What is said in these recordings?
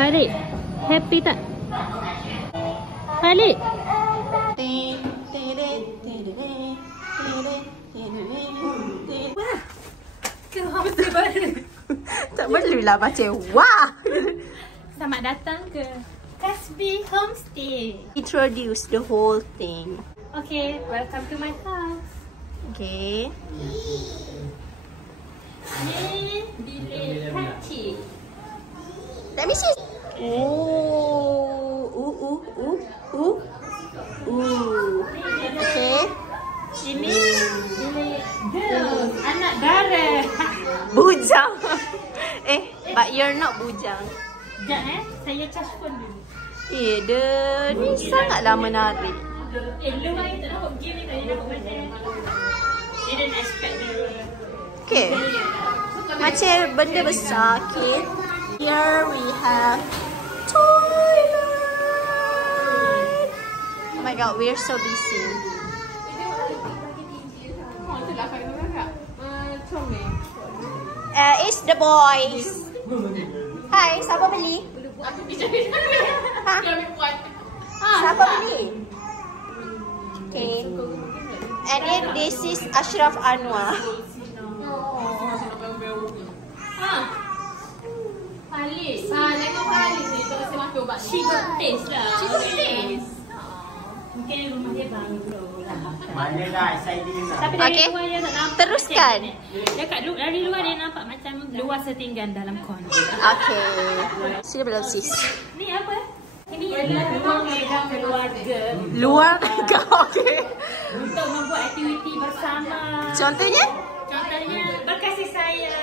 Farid, happy tak? Farid? Tak perlulah macam wah. Selamat datang ke Tasbih Homestay. Introduce the whole thing. Okay, welcome to my house. Okay. Ni bilik kecil. Let me see. Okay. Ini bilik girls, anak dara. Bujang. But you're not bujang. Sekejap saya charge phone dulu. Dia ni sangatlah menarik. Luar ni tak nampak game ni tadi nampak macam didn't expect dia. Okay. Macam benda besar, okay. Here we have toilet. Oh my god, we're so busy. It's the boys. Hai, siapa beli? Ha? Siapa beli? Okay. And then this is Ashraf Anwar. Khalid. Tengok Khalid ni tu kasi makan ubat. She got taste lah. She got taste. Mungkin rumah dia banglo lah. Mana dah saya dia. Tapi dari luar dia tak nampak. Teruskan. Dekat dari luar dia nampak macam luar setinggan dalam kondo. Okay. Sila belum sis. Ni apa? Ini adalah ruang megang keluarga. Luar okay. Untuk membuat aktiviti bersama. Contohnya? Contohnya berkasih sayang.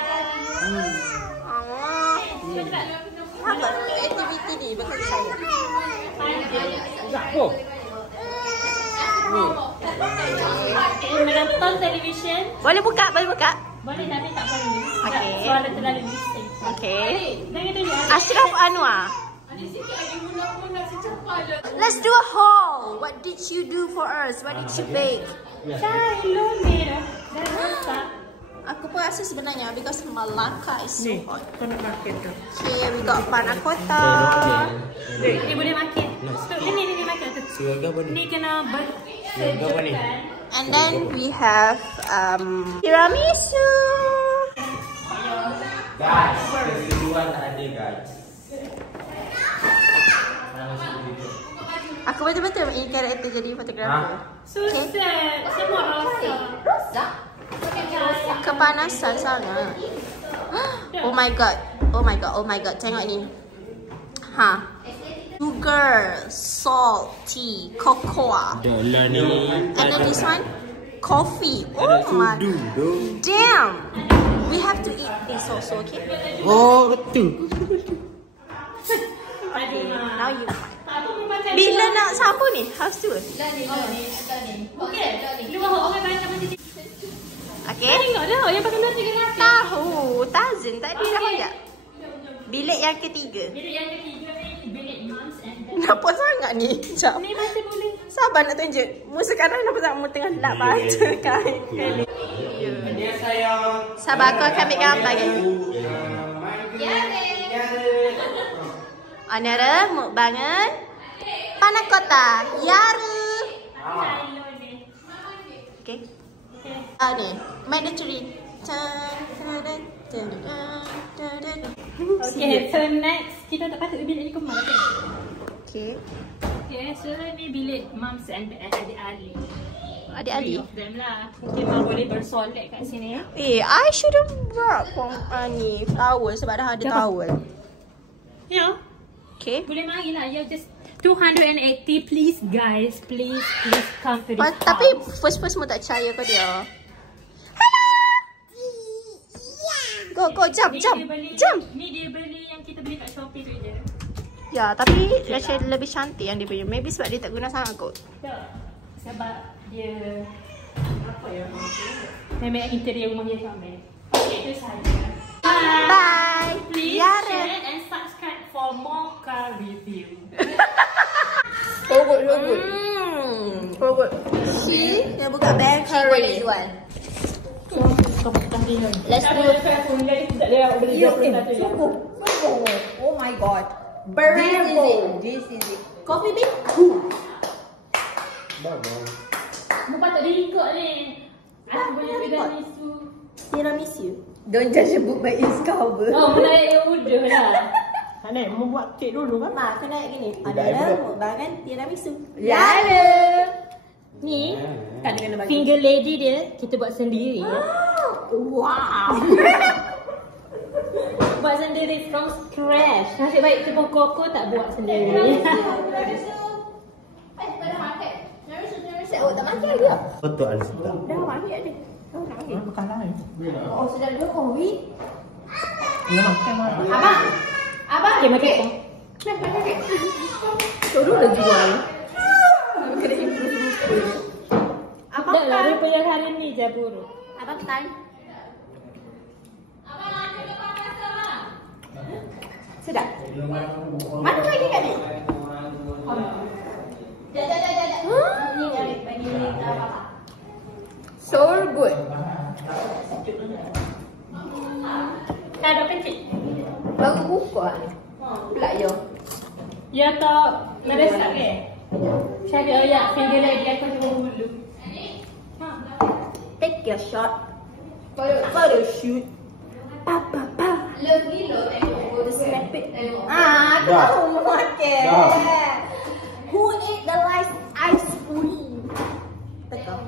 Apa aktiviti ni bagi saya? Apa? Menonton televisyen. Boleh buka, boleh buka. Boleh tapi tak perlu. Okey. Suara terlalu bising. Okay. Ashraf Anwar. Let's do a haul. What did you do for us? What did you bake? Cai lumir. Dah masak. Aku pun rasa sebenarnya because Melaka is so hot. Kau nak makan tu. Okay, we got panna cotta. Ni boleh makan. Ni makan tu. Silakan boleh. Ni kena boleh. And then we have tiramisu. Guys, keseluruhan tak ada guys. Aku betul-betul main karakter jadi fotografer. Susah. Semua rasa. Kepanasan sangat. Oh my god. Oh my god. Oh my god. Tengok ni. Sugar, salt, tea, cocoa. Dah ni. And then this one, coffee. Oh my. Damn. We have to eat this also, okay? Oh, betul. Now you. Bila nak sapu ni? House tour? Okey. Luar orang banyak macam ni. Okay. Tengok dah yang pakai 2-3 lapis. Tahu. Tazin tadi dah hoyak. Bilik yang ketiga. Bilik yang ketiga ni bilik moms and dad. Kenapa sangat ni? Sekejap. Ni masih boleh. Sabar nak tunjuk. Mu sekarang nampak tak mu tengah lap baca kain. Dia sayang. Sabar, aku akan ambil gambar kan? Onera, mukbangan. Panna cotta. Yaru. Okay. Ni. Mandatory. Okay, so next kita tak patut bilik ni kemal. Okay. Okay, so ni bilik moms and dad adik-adik. Adik Ali? Three of them lah. Mungkin mak boleh bersolek kat sini. I shouldn't brought ni towel sebab dah ada towel. Ya. Okay. Boleh mari lah. You just 280 please guys. Please come to this house. Tapi first mu tak percaya kau dia. Go, jump. Ni dia beli yang kita beli kat Shopee tu je. Ya, tapi macam lebih cantik yang dia punya. Maybe sebab dia tak guna sangat kot. Tak. Sebab dia apa ya? Memang interior rumah dia comel. Okay, itu saja. Bye. Please Yara. share and subscribe for more car review. Forward. See? Dia buka bag. She boleh jual. Let's do it. Oh my god. Burrito. This is it. Coffee bean. Bagus. Mu patut diikut ni. Aku boleh tiramisu. Tiramisu. Don't judge a book by its cover. Oh, mulai yang mudah lah. Hanan, mau buat kek dulu kan? Mak, kena gini. Ada mukbangan tiramisu. Lala. Ni, Kan dia kena bagi. finger lady dia, kita buat sendiri. Wow. Buat sendiri from scratch. Nasib baik tepung koko tak buat sendiri. Oh, tak makan lagi tak? Betul Anita. Dah makan ada. Oh, nak makan. Makan lain. Oh, sudah dulu kowi. Ya makan lah. Abang. Abang. Okay, makan. Suruh dah jual. Kena improve. Abang Tak lah, kan? dia punya hari ni je buruk. Abang kan? Sedap. Mana lagi kat ni? Jajak. Ni apa? So good. Tak ada kecil. Baru buka ni. Pula yo. Ya tak, meresak ke? Cari ayat finger lady aku cuba dulu. Take your shot. Photo shoot. Pa. Love gila tengok. Snap it. Dah. Aku tahu mau makan. Dah. Who ate the last ice cream? Tekau.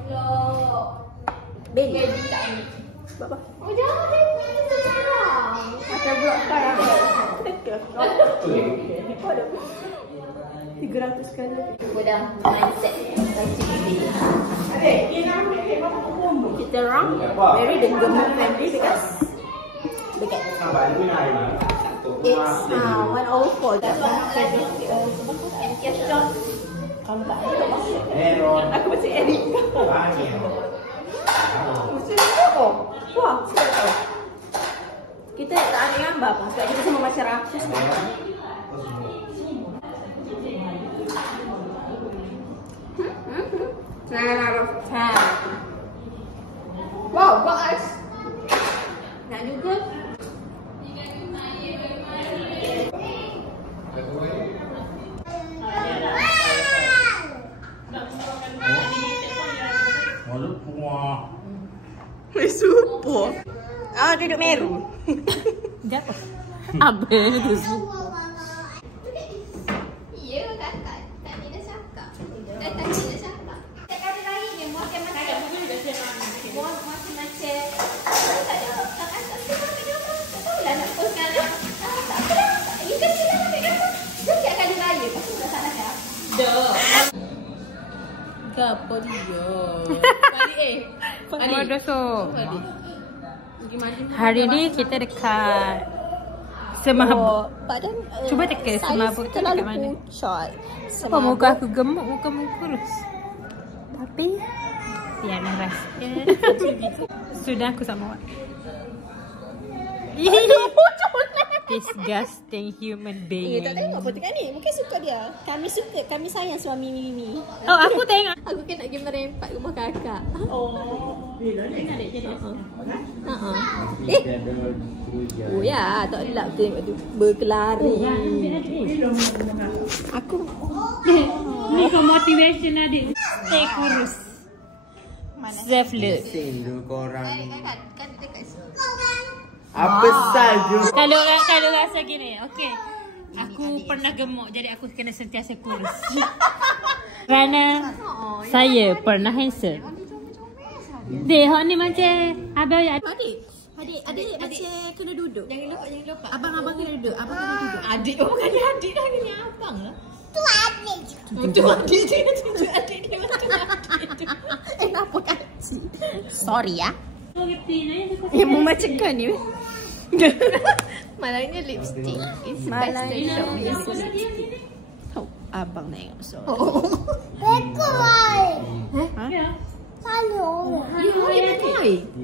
Baby. Bapa. Oh jangan tengok sekarang. Macam blok sekarang. Take your shot. 300 kali. Udah mindset. Okay, kita orang very the gemuk family because dekat. It's 104. That's why take your shot. Kamu tak ada. Aku masih edit. Masih apa? Wah, sedap. Kita tak ada gambar pun sebab kita semua macam rakus. Wow, guys. Nak juga? Supo. Ah, duduk meru. Jatuh. Apa tu? Ya, kakak. Tadi dah cakap. Tadi dah cakap. Cakap lain ni macam-macam. Macam-macam. Tak ada. Tak tahu lah nak post kan. Tak apalah. You kan sila ambil gambar. Setiap kali raya. Pasti tak salah kan? Dah. Apa dia? Balik Ada so. Hari ni kita dekat Semabuk. Badan Cuba teka Semabuk tu dekat mana? Pucat. Apa muka aku gemuk, muka kurus. Tapi biarlah rahsia. Sudah aku sama awak. Disgusting human being. Tak tengok apa dekat ni. Mungkin suka dia. Kami suka, kami sayang suami Mimi. Oh, aku tengok. Aku kan nak pergi merempat rumah kakak. Oh, tengok dek jenis. Oh ya, tak elak tengok tu. Berkelari. Aku Ni kau motivation adik. Stay kurus. Self love. Sindu korang. Kan dekat sini. Apa saja? Kalau rasa gini, okey. Aku pernah gemuk jadi aku kena sentiasa kurus. Kerana saya pernah handsome. Dek, hak ni macam abang ya. Adik macam kena duduk. Jangan lupa. Abang kena duduk. Abang kena duduk. Adik, bukan dia adik dah ni abang lah. Tu adik. Tu adik dia macam adik. Kenapa kacik? Sorry ya. Ya, mau macam kan ni. Malangnya lipstick. Malangnya lipstick. Tahu abang tengok so.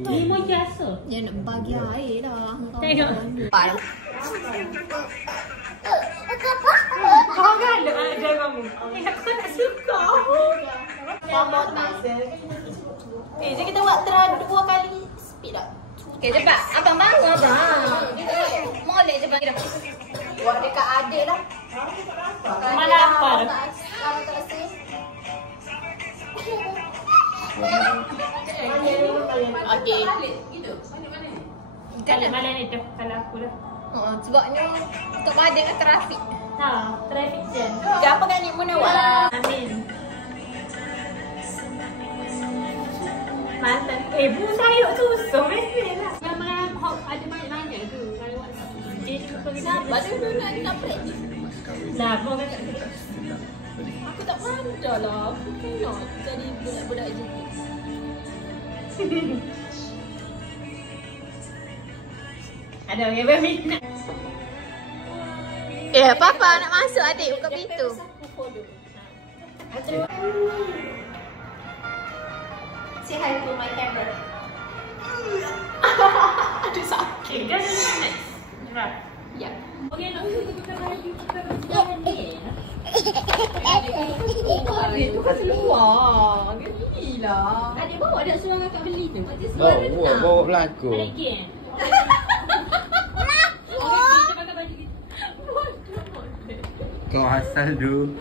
Ni mau jasa. Dia nak bagi air dah. Tengok. Kau kan ada kamu. Aku tak suka. Jadi kita buat try 2 kali speed tak? Okay, cepat. Abang bangun abang. Molek cepat. Buat dekat adik lah. Malapar. Okey. Kalau mana ni tu? Kalau aku dah. Sebabnya untuk badan dengan trafik. Ha, traffic jam. Apa kan ni Munawar? Amin. Mantap. Bu sayur susah mesti lah. Yang makan hot ada banyak tu. Kalau awak jadi tu Sabar dulu nak praktis. Nah, mau kan? Aku tak pandai lah. Aku nak jadi budak-budak je. Ada yang berminat. Papa nak masuk adik buka pintu. Say hi to my camera. Aduh sakit. Kan next. Nah. Ya. Okey, nak kita baju kita berjalan ni. Adik tu kasi luar. Gila. Adik bawa dah suruh kakak beli tu. Bawa belakang. Adik game. Kau asal tu.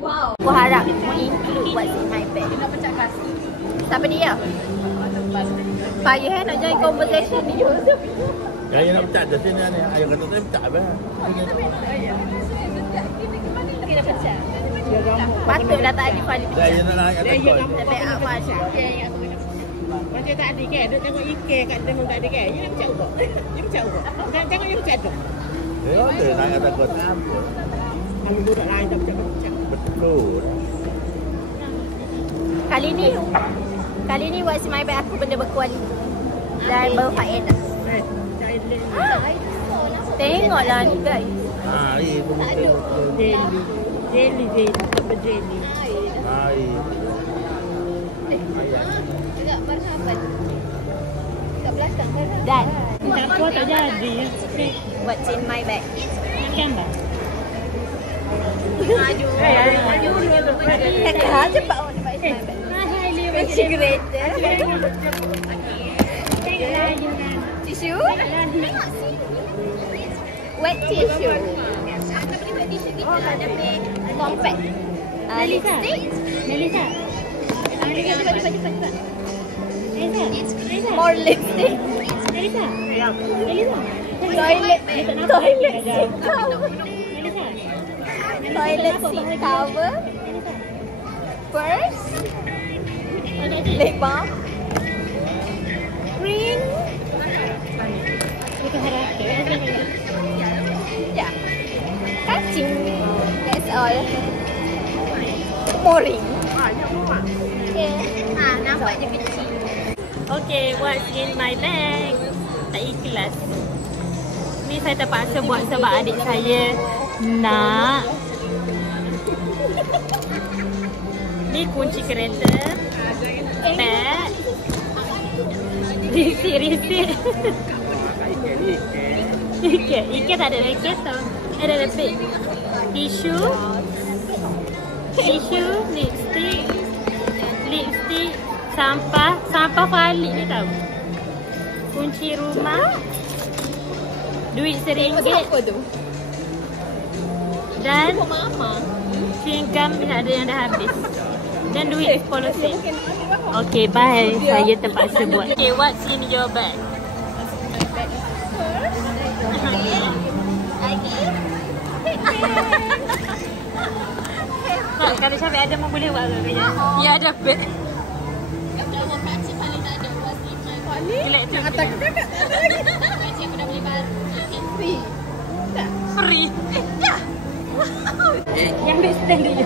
Wow. Aku harap semua include what's in my bag. Nak pecah kasi. Siapa dia? Payah nak join conversation ni. Ayah nak pecat dah sini ni. Ayah kata saya pecat apa? Kita pecah. Patutlah tak ada Fali pecah. Ayah nak naik atas kau. Lebih awal. Macam tak ada kan, dia tengok ikan kat tengok tak ada kan. Dia nak pecah ubah. Dia pecah ubah. Jangan dia pecah tu. Dia ada naik atas kau tak apa. Kami budak lain tak pecah. Betul. Kali ni what's in my bag aku benda berkualiti dan berfaedah. Tengoklah ni guys. Air pun betul. Jelly. Apa jelly? Air. Agak bersahabat. Kat belakang dan Tak apa tak jadi. what's in my bag. Gambar. Aduh. Kakak cepat awak dapat in my bag. Integrator. Tissue. Wet tissue. Compact. Lipstick. Melissa. Cepat. More lipstick. Melissa. Toilet seat cover. Toilet seat cover. Purse. Lip balm. Cream. Ya. Kacing. That's all. Boring. Okay. Nampak je kecil. Okay, what's in my bag? Tak ikhlas. Ni saya terpaksa buat sebab adik saya nak. Ni kunci kereta. Bag. Risik. Ikan tak ada raket tau. Ada lebih. Tisu. Lipstick. Sampah Fali ni tahu. Kunci rumah. Duit RM1. Apa tu? Dan Mama. chewing gum ada yang dah habis. Dan duit 10 sen. Okay, bye. Saya terpaksa buat. Okay, what's in your bag? Tak, kalau Syafiq ada mau boleh buat ke? Ya, ada bag. Gila tu. Atas kakak tak ada lagi. Aku dah beli baru. Free. Free. Yang ambil stand dia.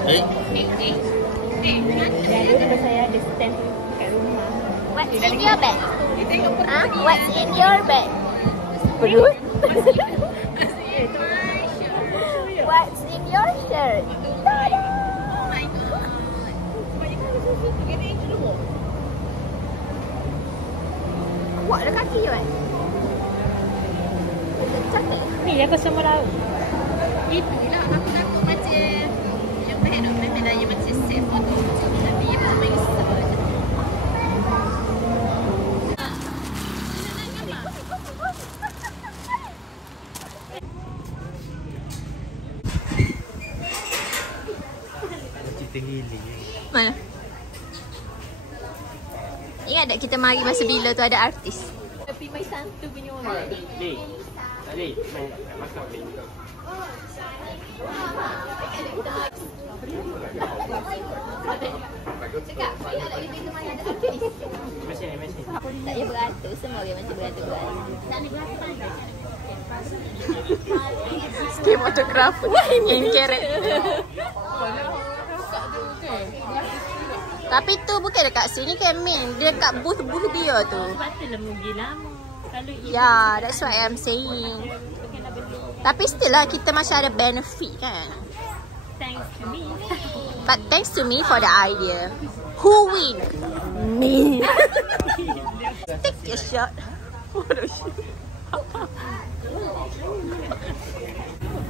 Jadi kalau saya ada stand kat rumah. What's in your bag? What's in your bag? Perut? What's in your shirt? Oh my god. Kuat dah kaki kan? ni je aku semua tahu. Itulah aku takut macam yang main macam safe foto tapi dia pun main star. Cerita healing. Mana? Ingat tak kita mari masa bila tu ada artis? Tapi main santu punya orang. Ni. Tadi main kat pasar ni. Cakap, ingat tak kita main ada artis? Mesin. Tak payah beratur, semua orang macam beratur. Tak boleh beratur lagi. Cinematographer in character. Tapi tu bukan dekat sini kan main. Dia dekat booth-booth dia tu. Sebab tu lah movie lama. Kalau Ya, that's what I'm saying. Tapi still lah kita masih ada benefit kan. thanks to me. But thanks to me for the idea. Who win? Me. Take a shot.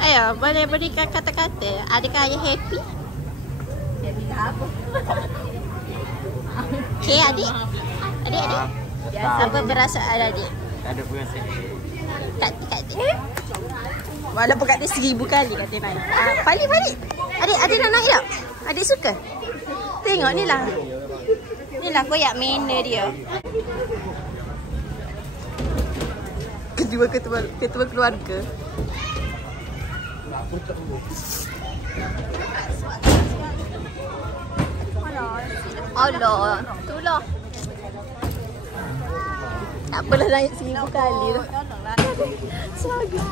Ayo, boleh berikan kata-kata. Adakah ayah happy? Happy tak apa. Okay, adik. Adik. Apa perasaan adik? Tak ada perasaan. Kat adik. Walaupun kat dia 1000 kali kata naik. Balik. Adik nak naik tak? Adik suka? Tengok ni lah. Ni lah koyak manner dia. Ketua keluarga. Allah, itulah. Tak apalah naik 1000 kali dah. Saga.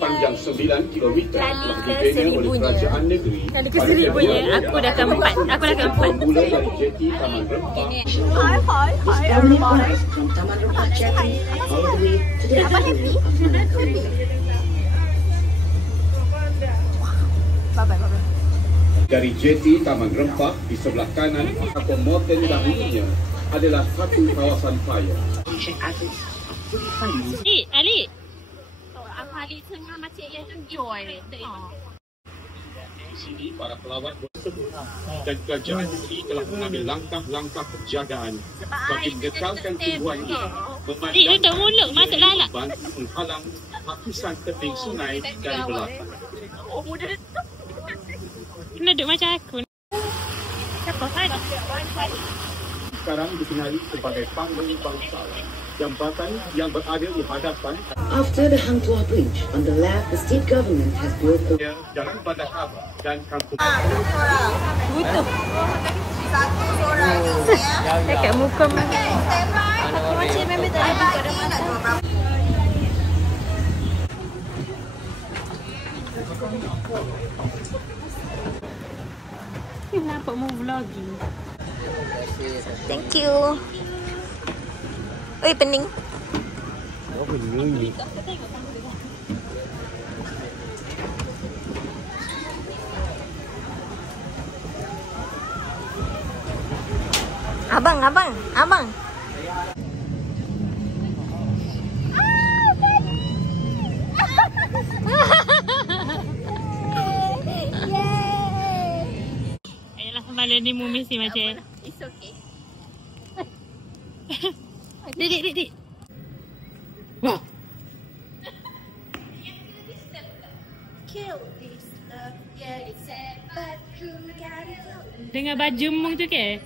Panjang 9 km telah dibina oleh kerajaan negeri. Kali ke 1000-nya aku dah keempat. Bermula dari jeti Taman Rempah. Hi everybody. From Taman Rempah Jetty all the way to the Bye. Dari jeti Taman Rempah di sebelah kanan atau mountain dahulunya adalah satu kawasan paya. Ali. Aku Ali tengah macam yang enjoy. Di sini para pelawat bertemu dan kerajaan negeri telah mengambil langkah-langkah penjagaan bagi mengekalkan tujuannya Dia tak mulut masuk lalak. bantu menghalang hapusan tebing sungai dari belakang. Kena duduk macam aku. Siapa Fadi? Sekarang dikenali sebagai panggung bangsawan. Jambatan yang berada di hadapan After the Hang Tuah Bridge, on the left, the state government has built the Jalan Bandar Abah dan Kampung. Butuh. Dekat muka macam memang tak ada buka dah mata. Kenapa mau vlogging? Thank you. Oi, pening. Apa ni? Abang. Ayolah kembali ni mu mesti macam. It's okay. Dik. Wah. Kill this love, yeah, it's sad, but you gotta go. Dengan baju mung tu ke?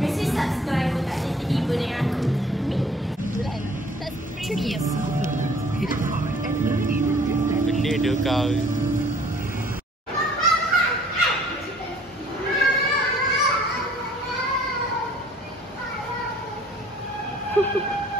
Mesti subscribe dekat tiba-tiba dengan aku. Premium. Benda tu kau. Ha